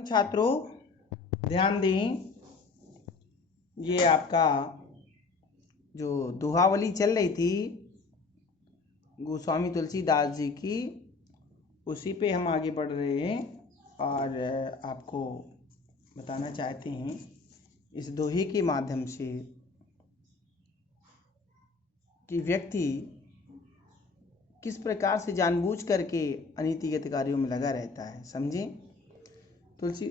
छात्रों ध्यान दें, ये आपका जो दोहावली चल रही थी गोस्वामी तुलसीदास जी की, उसी पे हम आगे बढ़ रहे हैं और आपको बताना चाहते हैं इस दोहे के माध्यम से कि व्यक्ति किस प्रकार से जानबूझ करके अनीतिगत कार्यों में लगा रहता है। समझें। तुलसी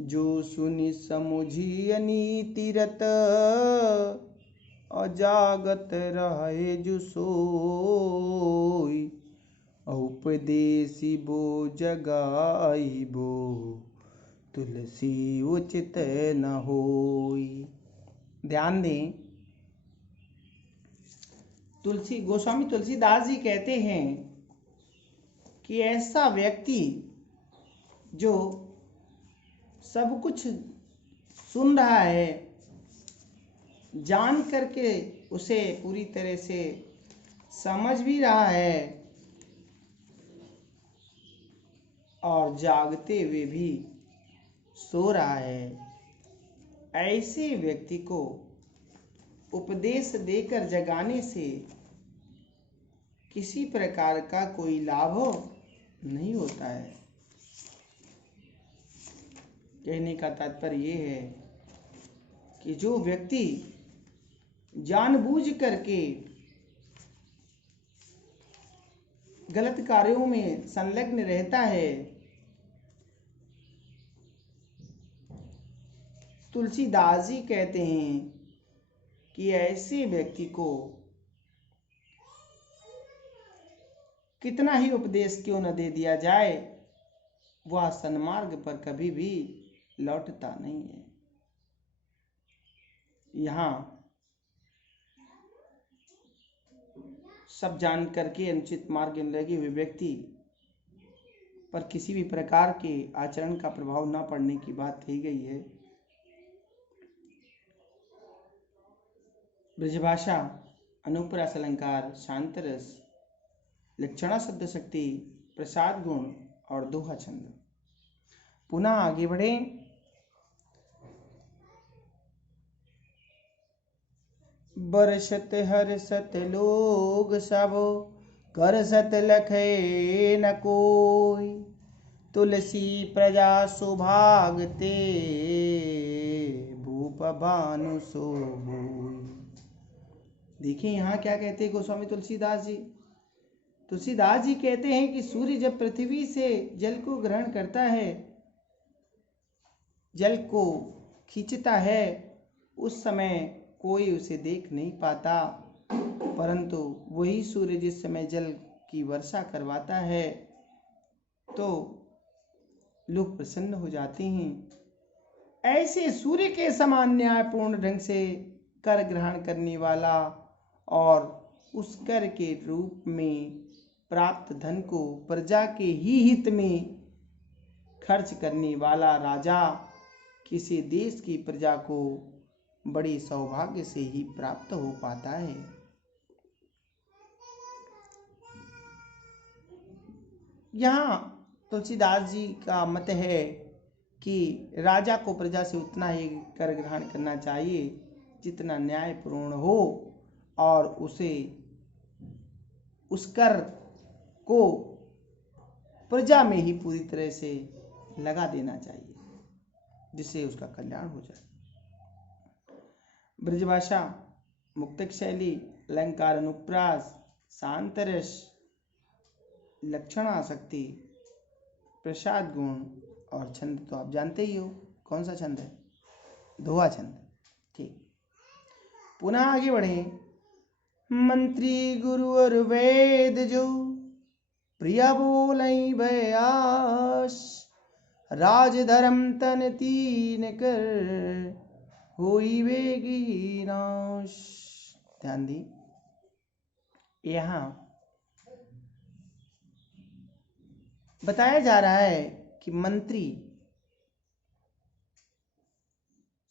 जो सुनि समुझी अनीतिरत, अजागत रहे जो सोई, उपदेसी बो जगाई बो, तुलसी उचित न होई। ध्यान दें, गोस्वामी तुलसीदास जी कहते हैं कि ऐसा व्यक्ति जो सब कुछ सुन रहा है, जान करके उसे पूरी तरह से समझ भी रहा है और जागते हुए भी सो रहा है, ऐसे व्यक्ति को उपदेश देकर जगाने से किसी प्रकार का कोई लाभ नहीं होता है। कहने का तात्पर्य ये है कि जो व्यक्ति जानबूझ करके गलत कार्यों में संलग्न रहता है, तुलसीदास जी कहते हैं कि ऐसे व्यक्ति को कितना ही उपदेश क्यों न दे दिया जाए, वह सन्मार्ग पर कभी भी लौटता नहीं है। यहाँ सब जान करके अनुचित मार्ग में लगे हुए व्यक्ति पर किसी भी प्रकार के आचरण का प्रभाव न पड़ने की बात कही गई है। ब्रजभाषा, अनुप्रास अलंकार, शांतरस, लक्षणा शब्द शक्ति, प्रसाद गुण और दोहा छंद। पुनः आगे बढ़े। बरसत हर्षत लोग सब, करसत लखे न कोई, तुलसी प्रजा सुभागते, भूप भानु सो बोई। देखिए यहाँ क्या कहते हैं गोस्वामी तुलसीदास जी। तुलसीदास जी कहते हैं कि सूर्य जब पृथ्वी से जल को ग्रहण करता है, जल को खींचता है, उस समय कोई उसे देख नहीं पाता, परंतु वही सूर्य जिस समय जल की वर्षा करवाता है तो लोग प्रसन्न हो जाते हैं। ऐसे सूर्य के समान न्यायपूर्ण ढंग से कर ग्रहण करने वाला और उस कर के रूप में प्राप्त धन को प्रजा के ही हित में खर्च करने वाला राजा किसी देश की प्रजा को बड़े सौभाग्य से ही प्राप्त हो पाता है। यहाँ तुलसीदास जी का मत है कि राजा को प्रजा से उतना ही कर ग्रहण करना चाहिए जितना न्यायपूर्ण हो, और उसे उस कर को प्रजा में ही पूरी तरह से लगा देना चाहिए, जिससे उसका कल्याण हो जाए। ब्रजभाषा, मुक्तक शैली, अलंकार, अनुप्रास, शांतरस, लक्षणा शक्ति, प्रसाद गुण और छंद तो आप जानते ही हो। कौन सा छंद है? दोहा छंद। ठीक, पुनः आगे बढ़े। मंत्री गुरु और वेद जो, प्रिया बोलई बयास, राज धर्म तन तीन कर, होई वेगी नाश। ध्यान दी, यहाँ बताया जा रहा है कि मंत्री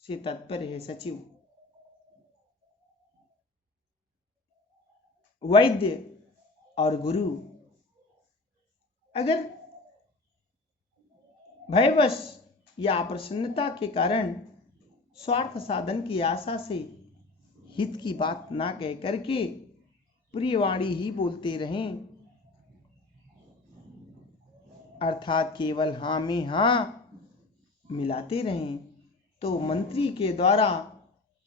से तात्पर्य है सचिव, वैद्य और गुरु अगर भयवश या अप्रसन्नता के कारण स्वार्थ साधन की आशा से हित की बात ना कह करके प्रियवाणी ही बोलते रहें, अर्थात केवल हाँ में हाँ मिलाते रहें, तो मंत्री के द्वारा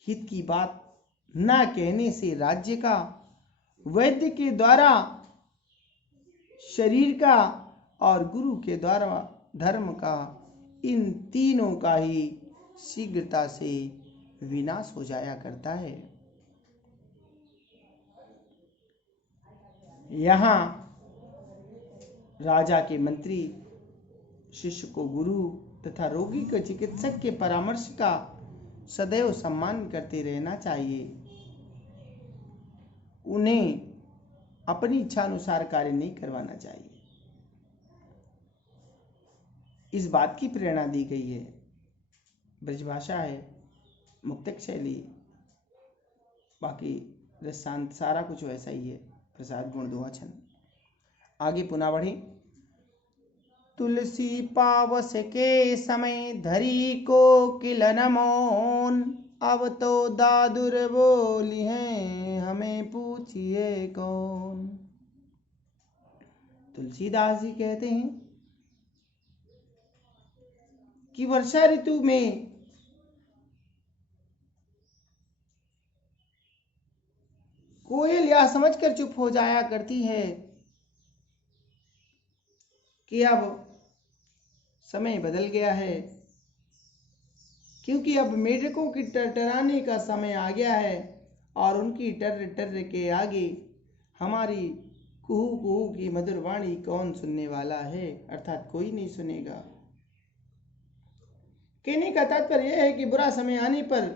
हित की बात ना कहने से राज्य का, वैद्य के द्वारा शरीर का और गुरु के द्वारा धर्म का, इन तीनों का ही शीघ्रता से विनाश हो जाया करता है। यहाँ राजा के मंत्री शिष्य को गुरु तथा रोगी के चिकित्सक के परामर्श का सदैव सम्मान करते रहना चाहिए। उन्हें अपनी इच्छा अनुसार कार्य नहीं करवाना चाहिए। इस बात की प्रेरणा दी गई है। ब्रजभाषा है, मुक्तक शैली, बाकी रसांत सारा कुछ वैसा ही है। प्रसाद गुण दोहा छंद। आगे पुनः बढ़े। तुलसी पावस के समय धरी को किलन मौन, अब तो दादुर बोली हैं हमें पूछिए कौन। तुलसीदास जी कहते हैं कि वर्षा ऋतु में कोयल यह समझकर चुप हो जाया करती है कि अब समय बदल गया है, क्योंकि अब मेढकों की टरटराने का समय आ गया है और उनकी टर टर के आगे हमारी कुहू कुहू की मधुर वाणी कौन सुनने वाला है, अर्थात कोई नहीं सुनेगा। कहने का तात्पर्य यह है कि बुरा समय आने पर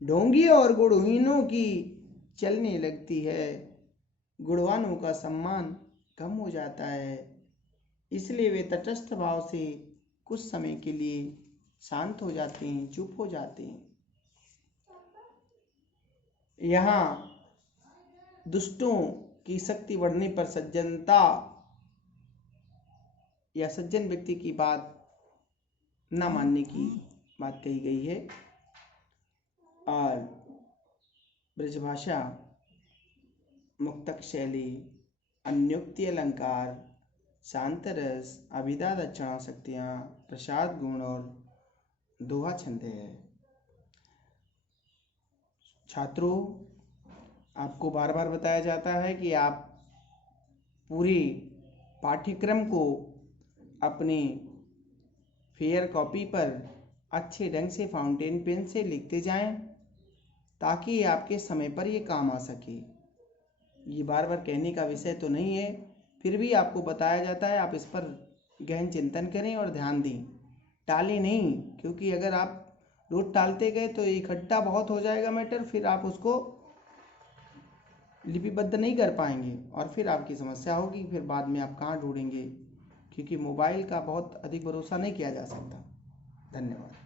ढोंगियों और गुणहीनों की चलने लगती है, गुणवानों का सम्मान कम हो जाता है, इसलिए वे तटस्थ भाव से कुछ समय के लिए शांत हो जाते हैं, चुप हो जाते हैं। यहाँ दुष्टों की शक्ति बढ़ने पर सज्जनता या सज्जन व्यक्ति की बात न मानने की बात कही गई है। और ब्रजभाषा, मुक्तक शैली, अन्योक्ति अलंकार, शांत रस, अभिधा दक्षिणा शक्तियाँ, प्रसाद गुण और दोहा छंद है। छात्रों, आपको बार बार बताया जाता है कि आप पूरे पाठ्यक्रम को अपने फेयर कॉपी पर अच्छे ढंग से फाउंटेन पेन से लिखते जाएं, ताकि आपके समय पर ये काम आ सके। ये बार बार कहने का विषय तो नहीं है, फिर भी आपको बताया जाता है, आप इस पर गहन चिंतन करें और ध्यान दें, टालें नहीं, क्योंकि अगर आप रोज टालते गए तो इकट्ठा बहुत हो जाएगा मैटर, फिर आप उसको लिपिबद्ध नहीं कर पाएंगे और फिर आपकी समस्या होगी, फिर बाद में आप कहाँ ढूंढेंगे, क्योंकि मोबाइल का बहुत अधिक भरोसा नहीं किया जा सकता। धन्यवाद।